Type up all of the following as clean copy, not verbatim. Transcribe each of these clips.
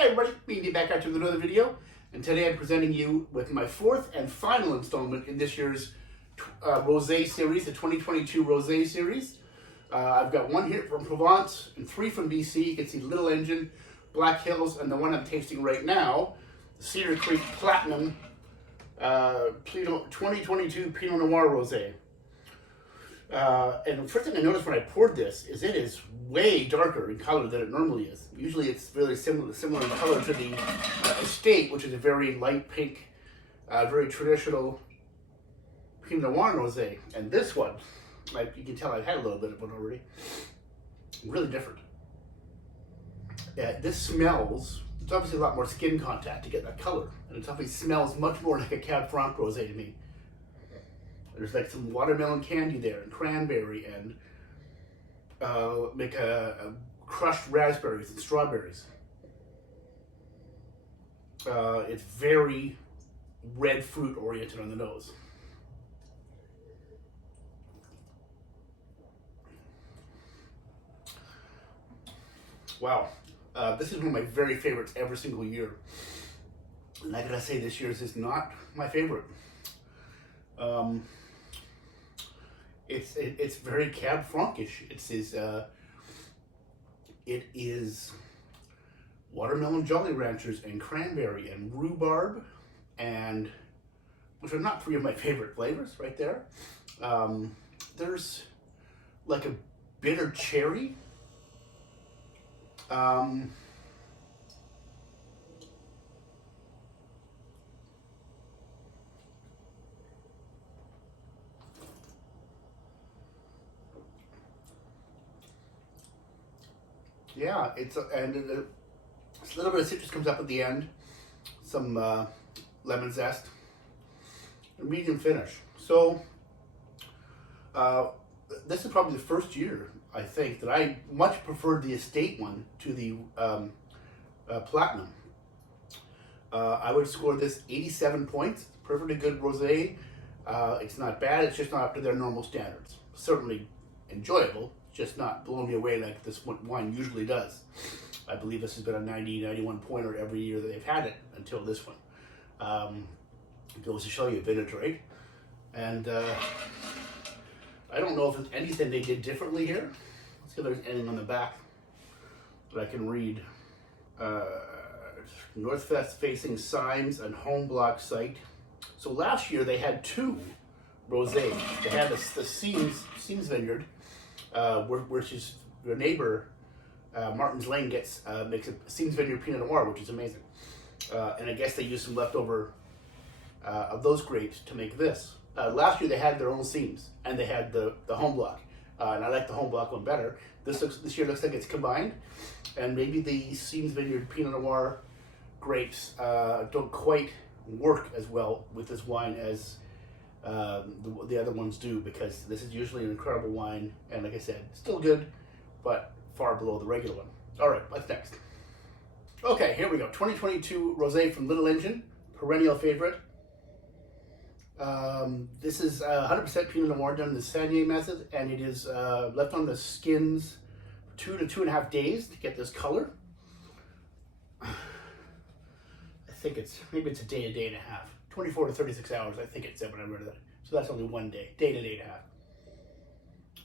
Hey everybody, me back at you with another video, and today I'm presenting you with my fourth and final installment in this year's rosé series, the 2022 rosé series. I've got one here from Provence and three from BC. You can see Little Engine, Black Hills, and the one I'm tasting right now, Cedar Creek Platinum 2022 Pinot Noir Rosé. And the first thing I noticed when I poured this is it is way darker in color than it normally is. Usually it's really similar in color to the Estate, which is a very light pink, very traditional Pinot Noir Rosé. And this one, like you can tell I've had a little bit of it already, really different. This smells, it's obviously a lot more skin contact to get that color. And it obviously smells much more like a Cab Franc Rosé to me. There's like some watermelon candy there, and cranberry, and crushed raspberries and strawberries. It's very red fruit oriented on the nose. Wow, this is one of my very favorites every single year. And I gotta say, this year's is not my favorite. It's very Cab Franc-ish. It is watermelon Jolly Ranchers and cranberry and rhubarb, and which are not three of my favorite flavors right there. There's like a bitter cherry. Yeah, it's a little bit of citrus comes up at the end, some lemon zest, a medium finish. So this is probably the first year, I think, that I much preferred the Estate one to the Platinum. I would score this 87 points. It's perfectly good rosé. It's not bad, it's just not up to their normal standards. Certainly enjoyable, just not blowing me away like this wine usually does. I believe this has been a 90, 91 pointer every year that they've had it until this one. It goes to show you vintage, right? And I don't know if there's anything they did differently here. Let's see if there's anything on the back that I can read. Northwest facing signs and home block site. So last year they had two rosés. They had the Seams Vineyard, which is their neighbor, Martin's Lane makes a Seams Vineyard Pinot Noir, which is amazing. And I guess they used some leftover of those grapes to make this. Last year they had their own Seams, and they had the home block, and I like the home block one better. This year looks like it's combined, and maybe the Seams Vineyard Pinot Noir grapes don't quite work as well with this wine as the other ones do, because this is usually an incredible wine, and like I said, still good, but far below the regular one. All right, what's next? Okay, here we go. 2022 Rosé from Little Engine, perennial favorite. This is 100% Pinot Noir done in the Sanier method, and it is left on the skins for 2 to 2.5 days to get this color. I think maybe it's a day and a half. 24 to 36 hours, I think it said when I read that. So that's only 1 day, day to day and a half.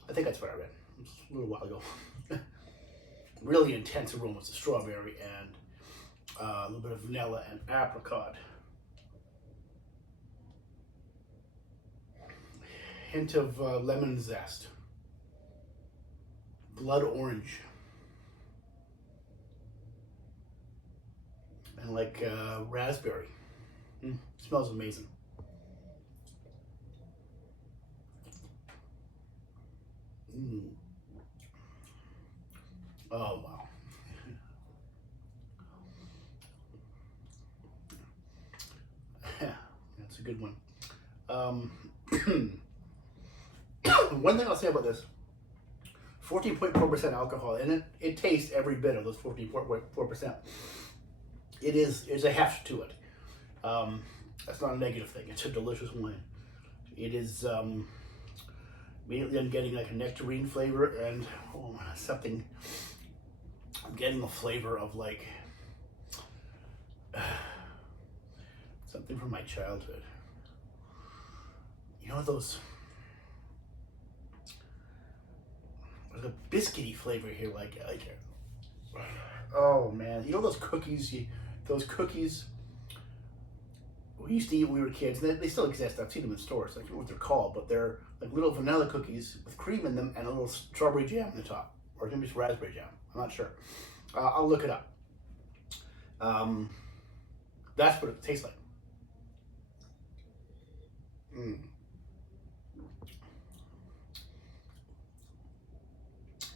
I think that's what I read. It was a little while ago. Really intense aromas of strawberry and a little bit of vanilla and apricot. Hint of lemon zest. Blood orange. And like raspberry. Smells amazing. Oh wow. That's a good one. One thing I'll say about this, 14.4% alcohol, and it tastes every bit of those 14.4%. There's a heft to it. That's not a negative thing. It's a delicious wine. It is immediately I'm getting like a nectarine flavor and something. I'm getting a flavor of like Something from my childhood. You know those, there's a biscuity flavor here, like oh man, you know those cookies, those cookies we used to eat when we were kids, and they still exist. I've seen them in stores. I don't know what they're called, but they're like little vanilla cookies with cream in them and a little strawberry jam on the top, or maybe it's raspberry jam. I'm not sure. I'll look it up. That's what it tastes like.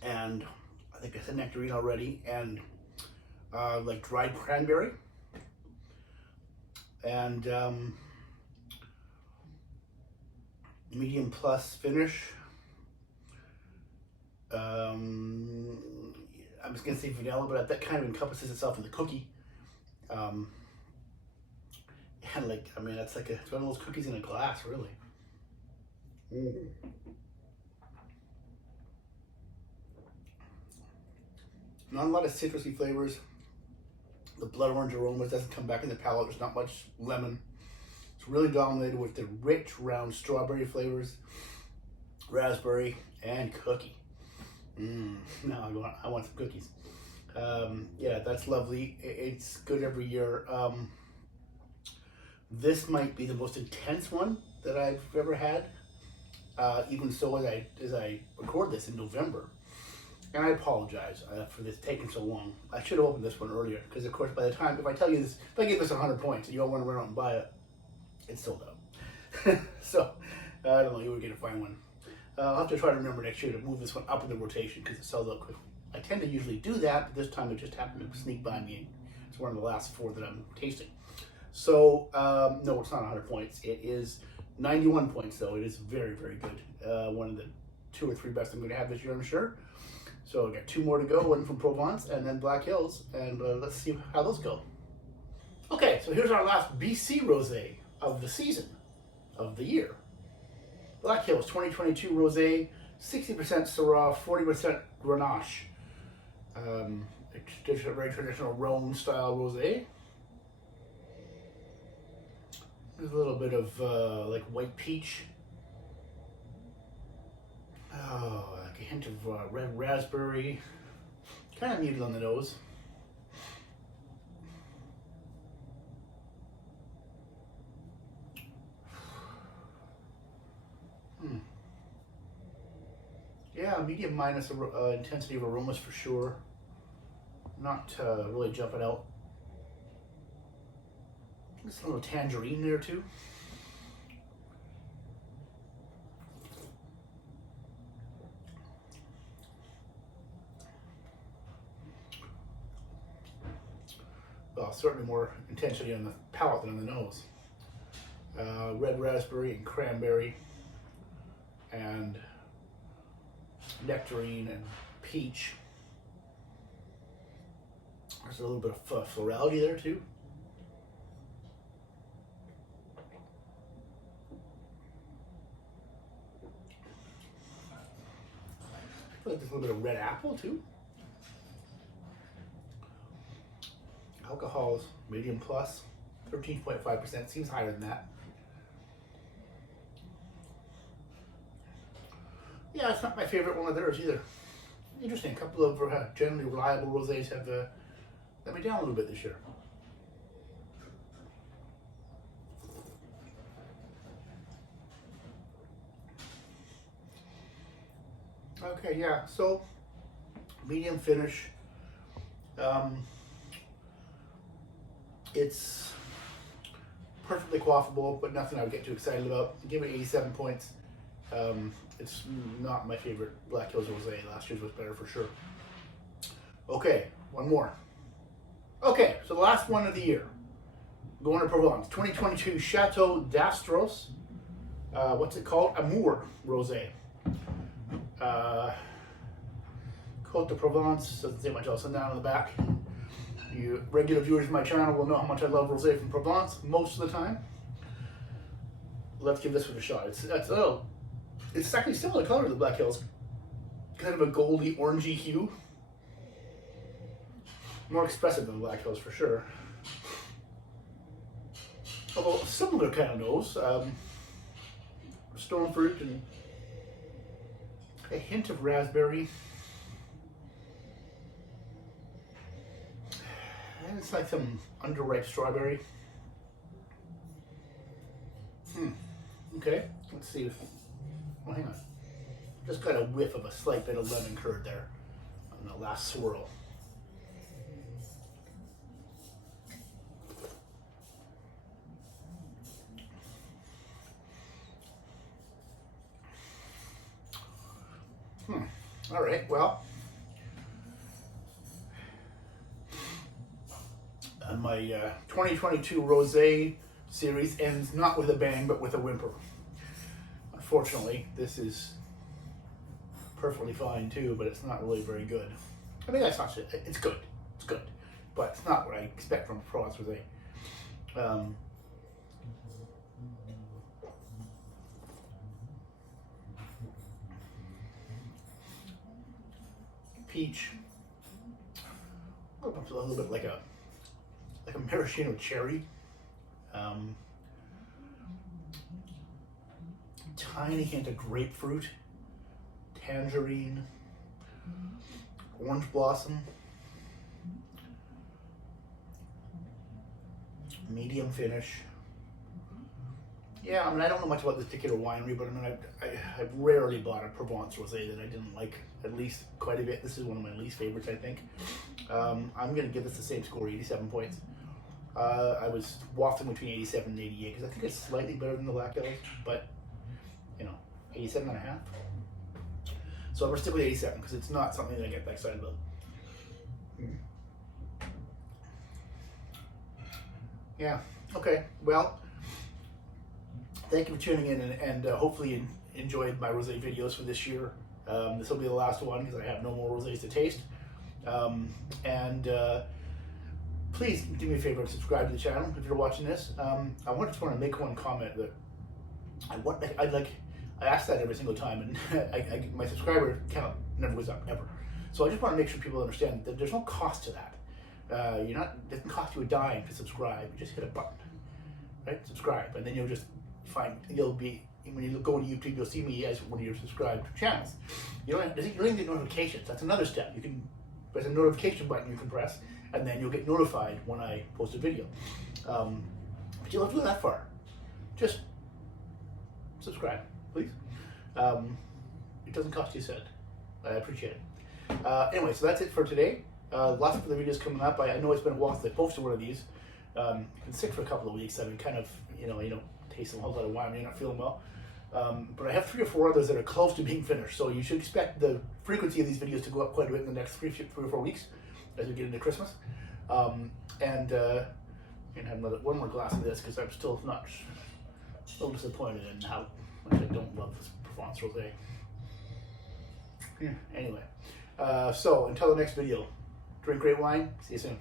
And I think I said nectarine already, and like dried cranberry, and medium plus finish. I'm just gonna say vanilla, but that kind of encompasses itself in the cookie. And like, I mean, it's like it's one of those cookies in a glass, really. Not a lot of citrusy flavors. The blood orange aroma doesn't come back in the palate. There's not much lemon. It's really dominated with the rich, round strawberry flavors, raspberry, and cookie. Now I want some cookies. Yeah, that's lovely. It's good every year. This might be the most intense one that I've ever had. Even so, as I record this in November. And I apologize for this taking so long. I should have opened this one earlier, because of course by the time, if I tell you this, if I give this 100 points and you all want to run out and buy it, it's sold out. So, I don't know, you were going to find one. I'll have to try to remember next year to move this one up in the rotation, because it sells out quickly. I tend to usually do that, but this time it just happened to sneak by me. It's one of the last 4 that I'm tasting. So, no, it's not 100 points. It is 91 points, though. It is very, very good. One of the 2 or 3 best I'm going to have this year, I'm sure. So I got 2 more to go, one from Provence and then Black Hills, and let's see how those go. Okay, so here's our last BC Rosé of the season, of the year. Black Hills 2022 Rosé, 60% Syrah, 40% Grenache. It's a very traditional Rhone style Rosé. There's a little bit of like white peach. Oh, like a hint of red raspberry. Kind of muted on the nose. Yeah, medium minus intensity of aromas for sure. Not really jumping out. There's a little tangerine there too. Well, certainly more intensity on the palate than on the nose. Red raspberry and cranberry and nectarine and peach. There's a little bit of florality there too. I feel like there's a little bit of red apple too. Alcohol is medium plus, 13.5%. Seems higher than that. Yeah, it's not my favorite one of theirs either. Interesting. A couple of generally reliable rosés have let me down a little bit this year. Okay, yeah. So medium finish. It's perfectly quaffable, but nothing I would get too excited about. Give it 87 points. It's not my favorite Black Hills Rosé. Last year's was better for sure. Okay, one more. Okay, so the last one of the year. Going to Provence. 2022 Chateau d'Astros. What's it called? Amour Rosé. Côte de Provence. Doesn't say much else on down on the back. You regular viewers of my channel will know how much I love rosé from Provence most of the time. Let's give this one a shot. It's actually similar color to the Black Hills. Kind of a goldy, orangey hue. More expressive than the Black Hills for sure. a similar kind of nose. Stone fruit and a hint of raspberry. And it's like some underripe strawberry. Okay, let's see if, oh, hang on. Just got a whiff of a slight bit of lemon curd there on the last swirl. All right, well, my 2022 Rosé series ends not with a bang, but with a whimper. Unfortunately, this is perfectly fine too, but it's not really very good. I mean, that's not shit. It's good. It's good, but it's not what I expect from Provence Rosé. Peach, a little bit like a maraschino cherry. Tiny hint of grapefruit, tangerine, orange blossom, medium finish. Yeah, I mean, I don't know much about this particular winery, but I mean, I've rarely bought a Provence Rosé that I didn't like at least quite a bit. This is one of my least favorites, I think. I'm going to give this the same score, 87 points. I was wafting between 87 and 88 because I think it's slightly better than the Black Hills, but, you know, 87 and a half. So I'm going to stick with 87 because it's not something that I get that excited about. Yeah, okay, well, thank you for tuning in and hopefully you enjoyed my rosé videos for this year. This will be the last one because I have no more rosés to taste. Please do me a favor and subscribe to the channel if you're watching this. I just want to make one comment that I ask that every single time, and my subscriber count never goes up, ever. So I just want to make sure people understand that there's no cost to that. It doesn't cost you a dime to subscribe. You just hit a button, right? Subscribe, and then you'll just find, when you go on YouTube, you'll see me as one of your subscribed channels. You don't even get notifications. That's another step. There's a notification button you can press, and then you'll get notified when I post a video. But you don't have to go that far. Just subscribe, please. It doesn't cost you a cent. I appreciate it. Anyway, so that's it for today. Lots of other videos coming up. I know it's been a while since I posted one of these. I've been sick for a couple of weeks. I've been kind of, you don't taste a whole lot of wine when you're not feeling well. But I have 3 or 4 others that are close to being finished. So you should expect the frequency of these videos to go up quite a bit in the next 3 or 4 weeks as we get into Christmas. I'm gonna have one more glass of this because I'm still so disappointed in how much I don't love this Provence Rosé. Yeah, anyway, so until the next video, drink great wine. See you soon.